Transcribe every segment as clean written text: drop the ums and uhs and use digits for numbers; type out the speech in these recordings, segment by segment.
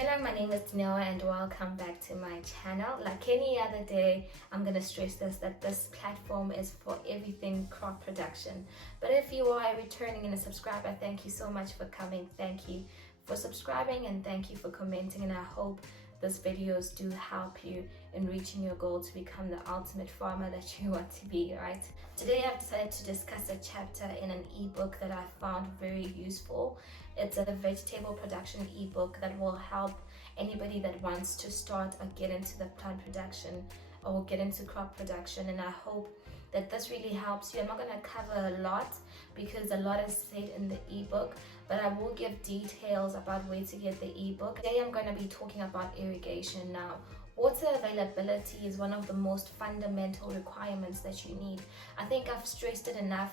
Dumelang, my name is Daniela and welcome back to my channel. Like any other day, I'm going to stress that this platform is for everything crop production. But if you are a returning and a subscriber, thank you so much for coming. Thank you for subscribing and thank you for commenting, and I hope these videos do help you in reaching your goal to become the ultimate farmer that you want to be, right? Today I've decided to discuss a chapter in an ebook that I found very useful. It's a vegetable production ebook that will help anybody that wants to start or get into the plant production or get into crop production, and I hope that this really helps you. I'm not going to cover a lot because a lot is said in the ebook, but I will give details about where to get the ebook. Today I'm going to be talking about irrigation. Now, water availability is one of the most fundamental requirements that you need. I think I've stressed it enough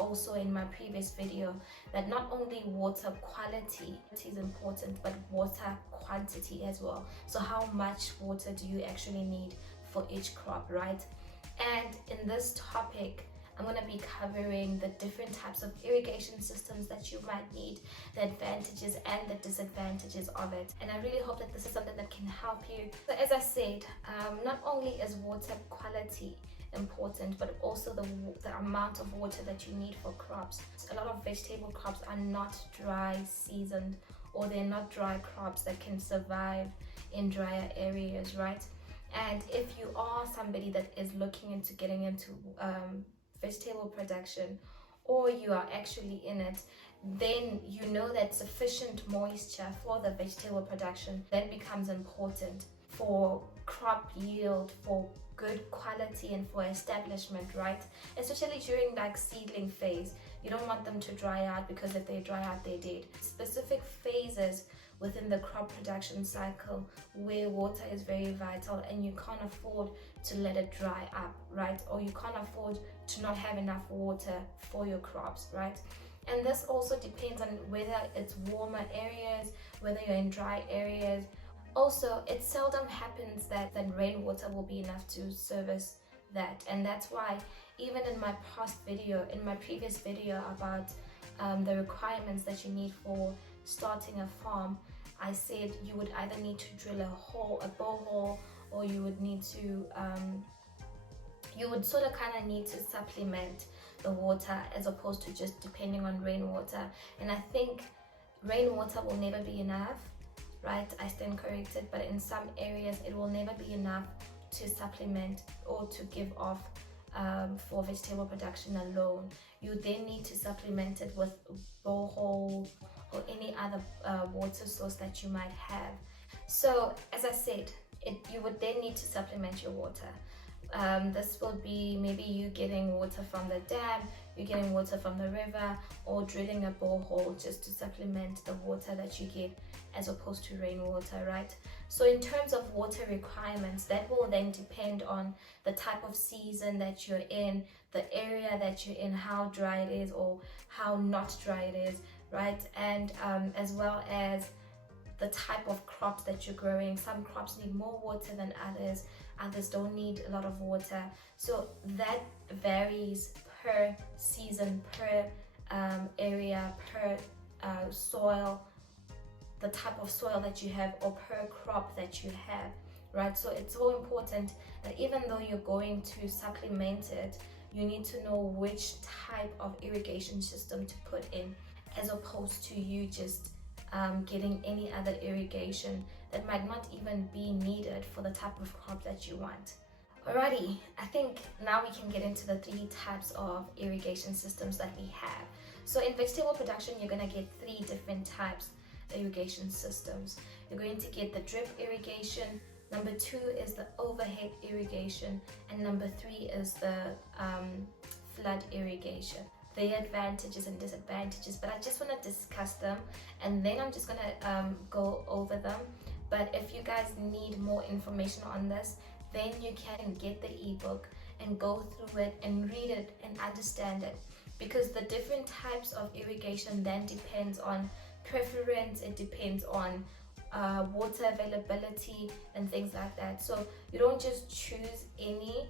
also in my previous video that not only water quality is important, but water quantity as well. So how much water do you actually need for each crop, right? And in this topic, I'm going to be covering the different types of irrigation systems that you might need, the advantages and the disadvantages of it. And I really hope that this is something that can help you. So as I said, not only is water quality important, but also the amount of water that you need for crops. A lot of vegetable crops are not dry seasoned, or they're not dry crops that can survive in drier areas, right? And if you are somebody that is looking into getting into vegetable production, or you are actually in it, then you know that sufficient moisture for the vegetable production then becomes important for crop yield, for good quality, and for establishment, right? Especially during like seedling phase, you don't want them to dry out, because if they dry out, they're dead. Specific phases within the crop production cycle where water is very vital and you can't afford to let it dry up, right? Or you can't afford to not have enough water for your crops, right? And this also depends on whether it's warmer areas, whether you're in dry areas. Also, it seldom happens that rainwater will be enough to service that, and that's why even in my previous video about the requirements that you need for starting a farm, I said you would either need to drill a borehole, or you would need to you would sort of kind of need to supplement the water as opposed to just depending on rainwater. And I think rainwater will never be enough, right? I stand corrected, but in some areas it will never be enough to supplement or to give off for vegetable production alone. You then need to supplement it with borehole or any other water source that you might have. So as I said, you would then need to supplement your water. This will be maybe you getting water from the dam, you're getting water from the river, or drilling a borehole just to supplement the water that you get as opposed to rainwater, right? So in terms of water requirements, that will then depend on the type of season that you're in, the area that you're in, how dry it is or how not dry it is, right? And as well as the type of crops that you're growing. Some crops need more water than others don't need a lot of water. So that varies per season, per area, per soil, the type of soil that you have, or per crop that you have, right? So it's so important that even though you're going to supplement it, you need to know which type of irrigation system to put in, as opposed to you just getting any other irrigation that might not even be needed for the type of crop that you want. Alrighty, I think now we can get into the 3 types of irrigation systems that we have. So in vegetable production, you're going to get 3 different types of irrigation systems. You're going to get the drip irrigation, number 2 is the overhead irrigation, and number 3 is the flood irrigation. The advantages and disadvantages, but I just want to discuss them and then I'm just going to go over them. But if you guys need more information on this, then you can get the ebook and go through it and read it and understand it, because the different types of irrigation then depends on preference, it depends on water availability and things like that. So you don't just choose any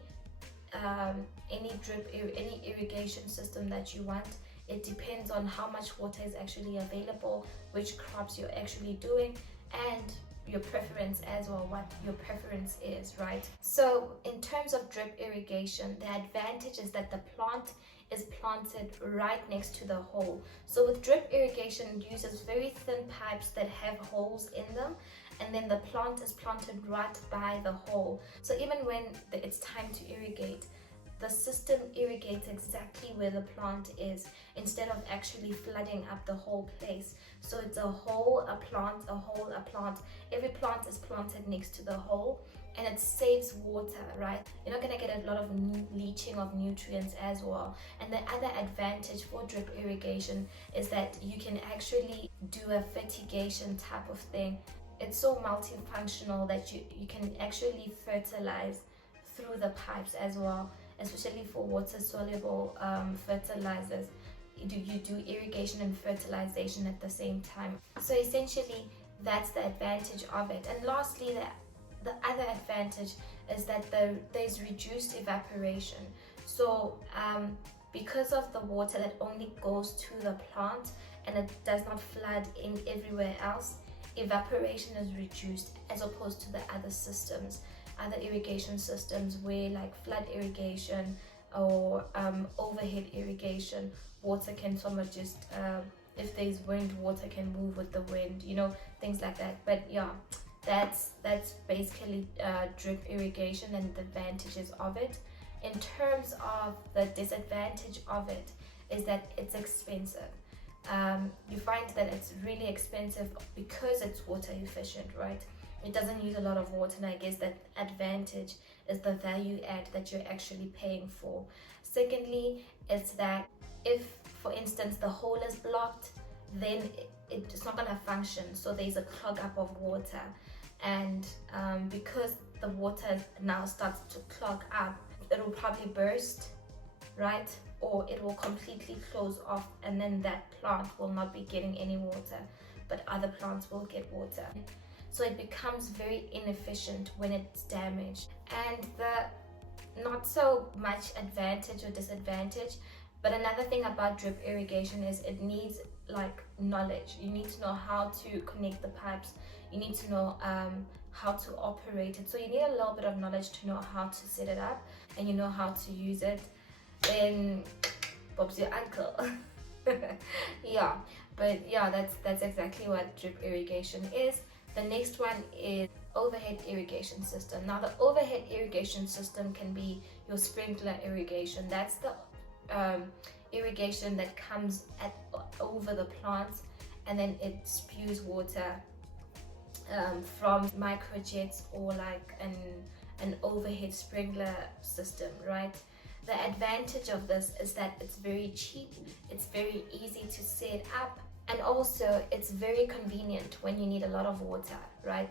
irrigation system that you want. It depends on how much water is actually available, which crops you're actually doing, and your preference as well, what your preference is, right? So in terms of drip irrigation, the advantage is that the plant is planted right next to the hole. So with drip irrigation, it uses very thin pipes that have holes in them, and then the plant is planted right by the hole. So even when it's time to irrigate, the system irrigates exactly where the plant is, instead of actually flooding up the whole place. So it's a hole, a plant, a hole, a plant. Every plant is planted next to the hole, and it saves water, right? You're not going to get a lot of leaching of nutrients as well. And the other advantage for drip irrigation is that you can actually do a fertigation type of thing. It's so multifunctional that you can actually fertilize through the pipes as well, especially for water soluble fertilizers. You do irrigation and fertilization at the same time. So essentially that's the advantage of it. And lastly, the other advantage is that there's reduced evaporation. So because of the water that only goes to the plant and it does not flood in everywhere else, evaporation is reduced, as opposed to the other systems, other irrigation systems where, like flood irrigation or overhead irrigation, water can somewhat just if there's wind, water can move with the wind, things like that. But yeah, that's basically drip irrigation and the advantages of it. In terms of the disadvantage of it, is that it's expensive. You find that it's really expensive because it's water efficient, right? It doesn't use a lot of water, and I guess that advantage is the value add that you're actually paying for. Secondly, it's that if, for instance, the hole is blocked, then it's not going to function. So there's a clog up of water, and because the water now starts to clog up, it will probably burst, right? Or it will completely close off, and then that plant will not be getting any water, but other plants will get water. So it becomes very inefficient when it's damaged. And the not so much advantage or disadvantage, but another thing about drip irrigation is it needs like knowledge. You need to know how to connect the pipes. You need to know how to operate it. So you need a little bit of knowledge to know how to set it up, and you know how to use it. Then Bob's your uncle. Yeah, but yeah, that's exactly what drip irrigation is. The next one is overhead irrigation system. Now the overhead irrigation system can be your sprinkler irrigation. That's the irrigation that comes over the plants, and then it spews water from microjets or like an overhead sprinkler system, right? The advantage of this is that it's very cheap, it's very easy to set up, and also it's very convenient when you need a lot of water, right?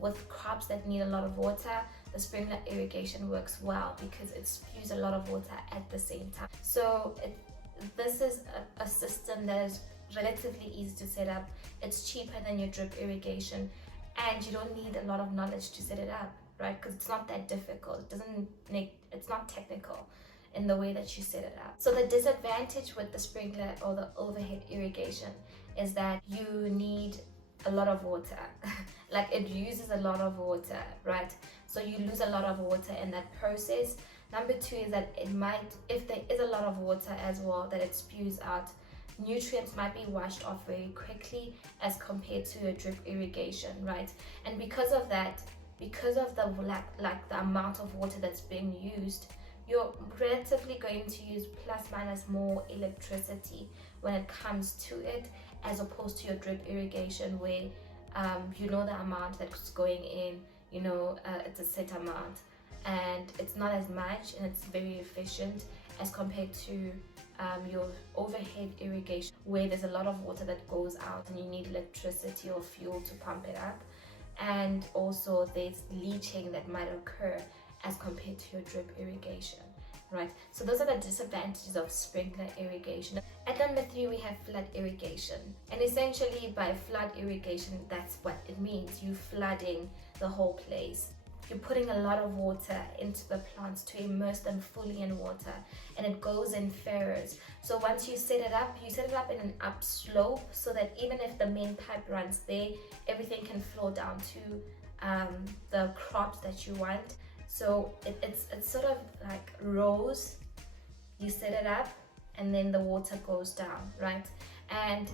With crops that need a lot of water, the sprinkler irrigation works well because it spews a lot of water at the same time. So this is a system that is relatively easy to set up. It's cheaper than your drip irrigation, and you don't need a lot of knowledge to set it up, right? Because it's not that difficult. It's not technical in the way that you set it up. So the disadvantage with the sprinkler or the overhead irrigation is that you need a lot of water. Like it uses a lot of water, right? So you lose a lot of water in that process. Number two is that it might, if there is a lot of water as well that it spews out, nutrients might be washed off very quickly as compared to a drip irrigation, right? And because of that, because of the like the amount of water that's being used, you're relatively going to use plus minus more electricity when it comes to it, as opposed to your drip irrigation where you know the amount that's going in, it's a set amount, and it's not as much, and it's very efficient as compared to your overhead irrigation where there's a lot of water that goes out and you need electricity or fuel to pump it up, and also there's leaching that might occur as compared to your drip irrigation, right? So those are the disadvantages of sprinkler irrigation. At number 3, we have flood irrigation. And essentially by flood irrigation, that's what it means. You're flooding the whole place. you're putting a lot of water into the plants to immerse them fully in water, and it goes in furrows. So once you set it up, you set it up in an upslope so that even if the main pipe runs there, everything can flow down to the crops that you want. So it's sort of like rows. You set it up and then the water goes down, right? And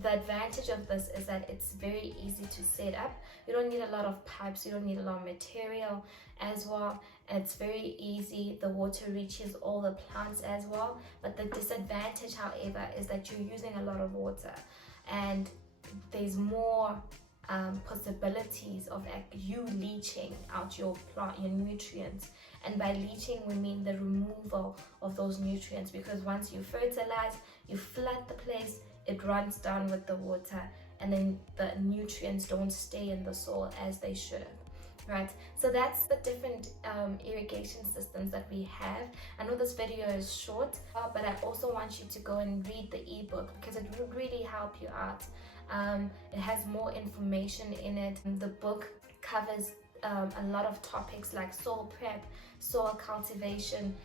the advantage of this is that it's very easy to set up. You don't need a lot of pipes, you don't need a lot of material as well. And it's very easy. The water reaches all the plants as well. But the disadvantage, however, is that you're using a lot of water, and there's more possibilities of you leaching out your plant, your nutrients. And by leaching, we mean the removal of those nutrients, because once you fertilize, you flood the place, it runs down with the water, and then the nutrients don't stay in the soil as they should have, right? So that's the different irrigation systems that we have. I know this video is short, but I also want you to go and read the ebook, because it will really help you out. It has more information in it. The book covers a lot of topics like soil prep, soil cultivation,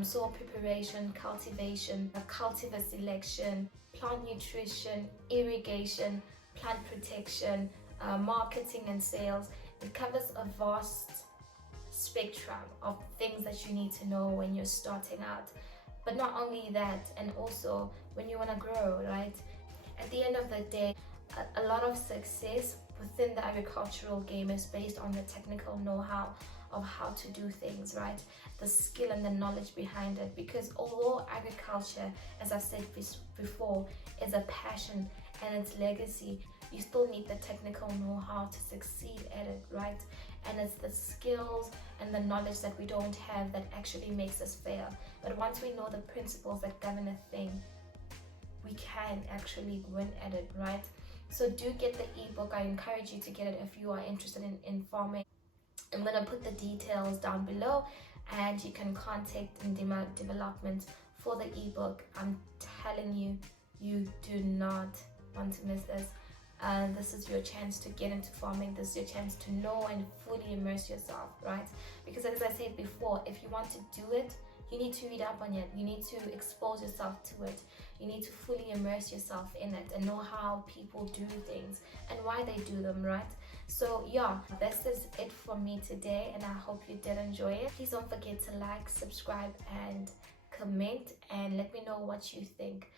soil preparation, cultivation, cultivar selection, plant nutrition, irrigation, plant protection, marketing and sales. It covers a vast spectrum of things that you need to know when you're starting out. But not only that, and also when you want to grow, right? At the end of the day, a lot of success within the agricultural game is based on the technical know-how of how to do things, right? The skill and the knowledge behind it. Because although agriculture, as I said before, is a passion and its legacy, you still need the technical know-how to succeed at it, right? And it's the skills and the knowledge that we don't have that actually makes us fail. But once we know the principles that govern a thing, we can actually win at it, right? So do get the ebook. I encourage you to get it if you are interested in farming. I'm going to put the details down below, and you can contact Ndima Development for the ebook. I'm telling you, you do not want to miss this. This is your chance to get into farming. This is your chance to know and fully immerse yourself, right? Because as I said before, if you want to do it, you need to read up on it. You need to expose yourself to it. You need to fully immerse yourself in it and know how people do things and why they do them, right? So yeah, this is it for me today, and I hope you did enjoy it. Please don't forget to like, subscribe, and comment, and let me know what you think.